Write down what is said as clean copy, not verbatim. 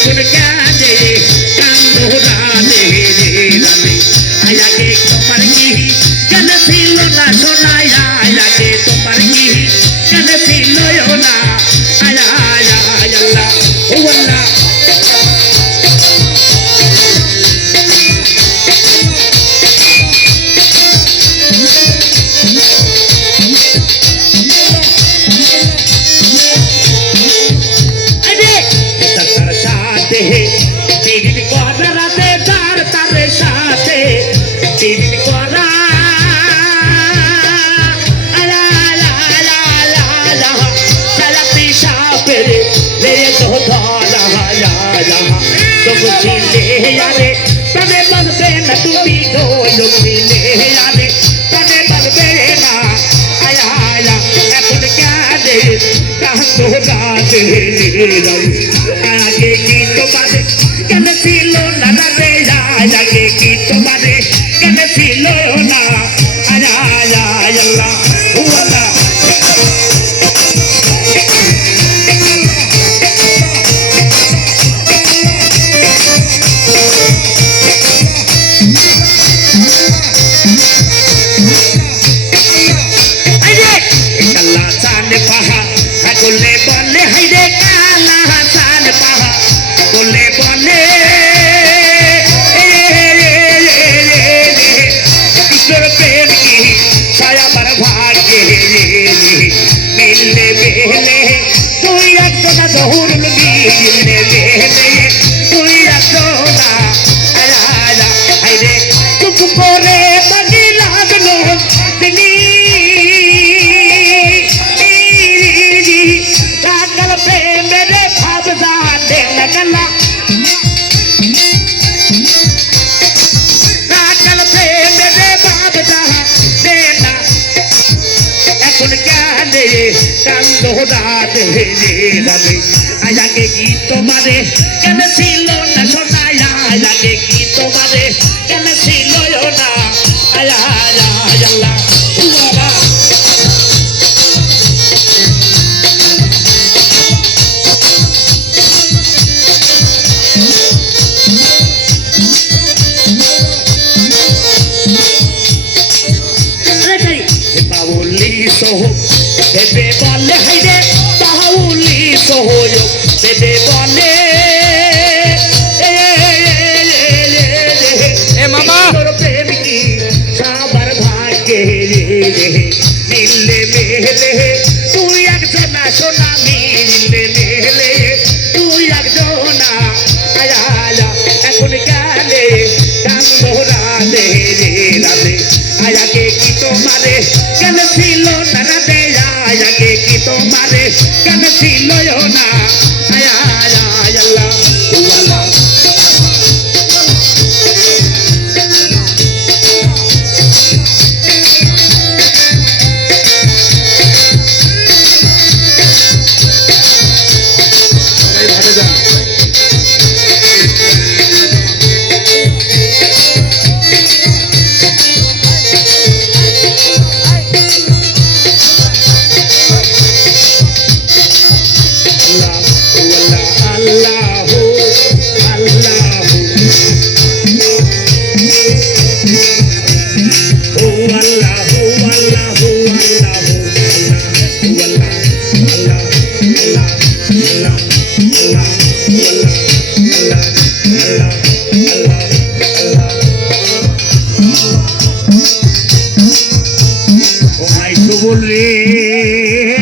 এখন কাঁদে কান্দো রাধে রাধে আয়াকে তোমার কি কেন ছিল না সোনাই আয়াকে তোমার কি কেন ছিল না আয়া আয়া আল্লাহ ও আল্লাহ तीन कोरा दे दार तारे साथे तीन कोरा आला आला आला आला आला चला पीछा पेरे ले तो धाला आला आला तो मुझे ले यारे तने बंदे न तू भी दो लुटी ले यारे तने बंदे ना आया आया अपन क्या दे कहाँ तो राते आगे की तो बातें কেন ছিল না রে আয়াকে কি তোমারে কেন ছিল না আয়া আয়া আল্লাহ ও আল্লাহ আইরে কালা চাঁদ পাহা কোলে বলে হাইরে কালা চাঁদ পাহা কোলে বলে मिलने बेले तू यादों ज़हूर लगी मिलने बेले तू यादों आया आया आये चुप कोरे बनी लागनो दिनी चाकल पे मेरे भावदा दे लगला चाकल पे मेरे भावदा देना এখন কাঁদে কান্দো রাধে রাধে আয়াকে কি তোমারে কেন ছিল না সোনাই আয়াকে কি তোমারে কেন ছিল না আয়া আয়া আল্লাহ আল্লাহ bebe bole haide tauli sohoyo bebe bole mama toro prem ki sabar bhage mille mele tu ek jana sona mille mele tu ek jana aya aya ekhon kale kando rade rade aya ke ki tomare ken silo na rade আয়াকে কি তোমারে কেন ছিল না আয়া আয়া আল্লাহ ও আল্লাহ বলে